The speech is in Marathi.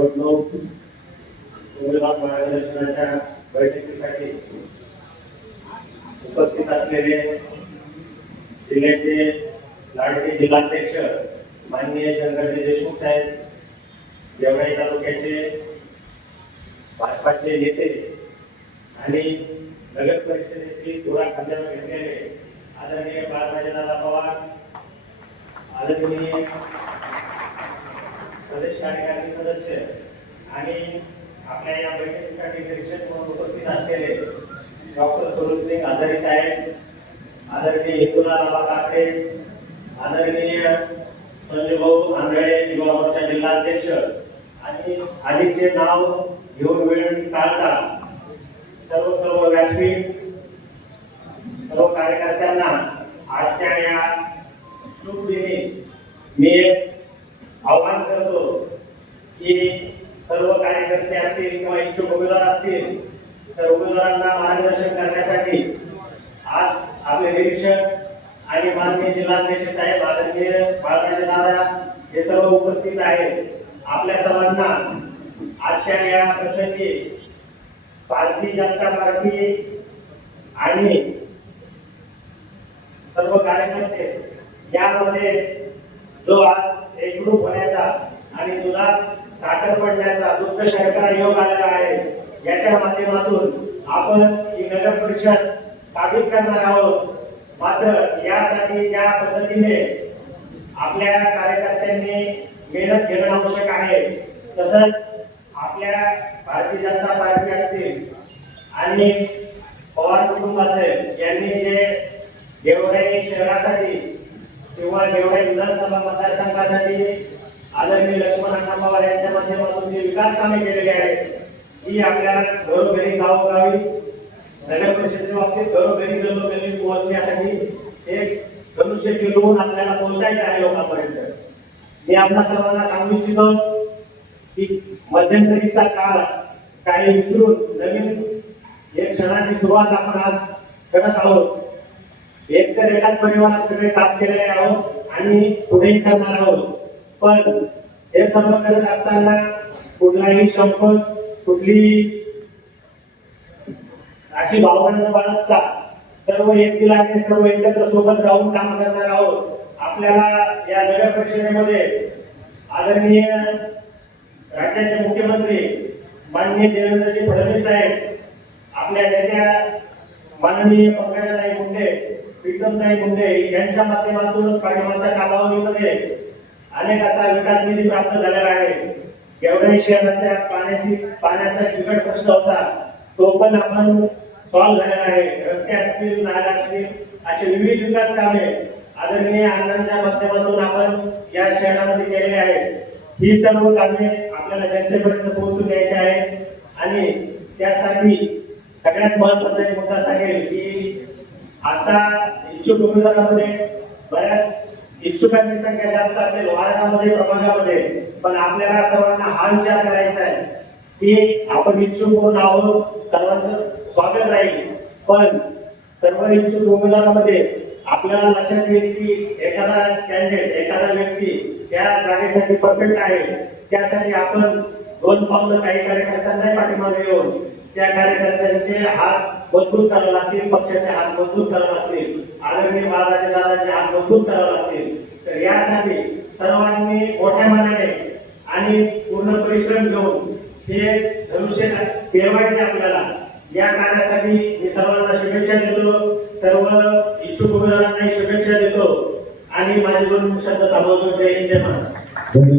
निवडणूक उमेदवार मार्गदर्शनाच्या बैठकीसाठी उपस्थित असलेले जिल्ह्याचे लाडके जिल्हाध्यक्ष माननीय शंकरजी देशमुख साहेब देवळाई तालुक्याचे भाजपाचे नेते आणि नगर परिषदेची तुरा खात्यावर घेतलेले आदरणीय बाळराजेदादा पवार आदरणीय प्रदेश कार्यकारिणी सदस्य आणि आपल्या या बैठकीसाठी निरीक्षक म्हणून उपस्थित असलेले डॉक्टर स्वरूप सिंग आजारी साहेब आदरणीय हिंदुलाल बाबा काकडे आदरणीय संजय भाऊ आंधळे युवा मोर्चा जिल्हाध्यक्ष आणि आधीचे नाव घेऊन वेळ टाळता सर्व सर्व व्यासपीठ सर्व कार्यकर्त्यांना आजच्या या शुभ दिनी मी एक आव्हान करतो की सर्व कार्यकर्ते असतील किंवा इच्छुक उमेदवार असतील तर उमेदवारांना मार्गदर्शन करण्यासाठी आज आपले निरीक्षक आणि माननीय जिल्हाध्यक्ष साहेब आदरणीय बाळराजे दादा हे सर्व उपस्थित आहेत. आपल्या सर्वांना आजच्या या प्रसंगी भारतीय जनता पार्टी आणि सर्व कार्यकर्ते यामध्ये जो आज एकरूप होण्याचा आणि दुधात साखर पडण्याचा दुग्ध शर्करा योग आलेला आहे. याच्या माध्यमातून आपण ही नगर परिषद स्थापित करणार आहोत. मात्र यासाठी ज्या पद्धतीने आपल्या कार्यकर्त्यांनी मेहनत घेणं आवश्यक आहे तसंच आपल्या भारतीय जनता पार्टी असतील आणि पवार कुटुंब असेल यांनी जे गेवराई शहरासाठी किंवा जेवढे विधानसभा मतदारसंघासाठी आदरणीय लक्ष्मण अण्णा पवार यांच्या माध्यमातून जे विकास कामे केलेली आहेत ही आपल्याला घरोघरी गावोगावी नगर परिषदेच्या बाबतीत घरोघरी गल्लोगल्ली पोहोचण्यासाठी एक धनुष्य किलवून आपल्याला पोहोचायचं आहे लोकांपर्यंत. मी आपल्या सर्वांना सांगू इच्छितो की मध्यंतरीचा काळ काही विसरून नवीन एक क्षणाची सुरुवात आपण आज करत आहोत. एक तर एकाच परिवारात सगळे काम केलेले आहोत आणि पुढेही करणार आहोत. पण हे सर्व करत असताना कुठलाही संकोच कुठली अशी भावना न बाळगता सर्व एक सर्व एकत्र सोबत राहून काम करणार आहोत. आपल्याला या नगर परिषदेमध्ये आदरणीय राज्याचे मुख्यमंत्री माननीय देवेंद्रजी फडणवीस साहेब आपल्या नेत्या माननीय पंकजाताई मुंडे प्रीतमताई मुंडे यांच्या माध्यमातून पाठिंबाच्या कालावधीमध्ये अनेक असा विकास निधी प्राप्त झालेला आहे. एवढ्या शहराच्या पाण्याची पाण्याचा बिकट प्रश्न होता. तो पण आपण सॉल्व्ह झालेला आहे. रस्ते असतील नाल्या असतील असे विविध विकास कामे आदरणीय अण्णांच्या माध्यमातून आपण या शहरामध्ये केलेले आहेत. ही सर्व कामे आपल्याला जनतेपर्यंत पोहोचून द्यायची आहे आणि त्यासाठी सगळ्यात महत्त्वाचा एक मुद्दा सांगेल की आता इच्छुक उमेदवारामध्ये बऱ्याच इच्छुकांची संख्या जास्त असेल वार्डामध्ये प्रभागामध्ये पण आपल्याला सर्वांना हा विचार करायचा आहे की आपण इच्छुक म्हणून आहोत सर्वांचं स्वागत राहील. पण सर्व इच्छुक उमेदवारामध्ये आपल्याला लक्षात येईल की एखादा कॅन्डिडेट एखादा व्यक्ती त्या जागेसाठी परफेक्ट आहे. त्यासाठी आपण दोन पावलं काही कार्यकर्त्यांनाही पाठीमागे येऊन त्या कार्यकर्त्यांचे हात मजबूत करावे लागतील पक्षाचे हात मजबूत करावे लागतील. आदरणीय महाराजे दादाचे हात मजबूत करावे लागतील. तर यासाठी सर्वांनी मोठ्या मनाने आणि पूर्ण परिश्रम घेऊन हे धनुष्य पेरवायचे आपल्याला या कार्यासाठी मी सर्वांना शुभेच्छा देतो. सर्व इच्छुक उमेदवारांनाही शुभेच्छा देतो. आणि माझे दोन शब्द थांबवतो. जय हिंद जय महाराष्ट्र.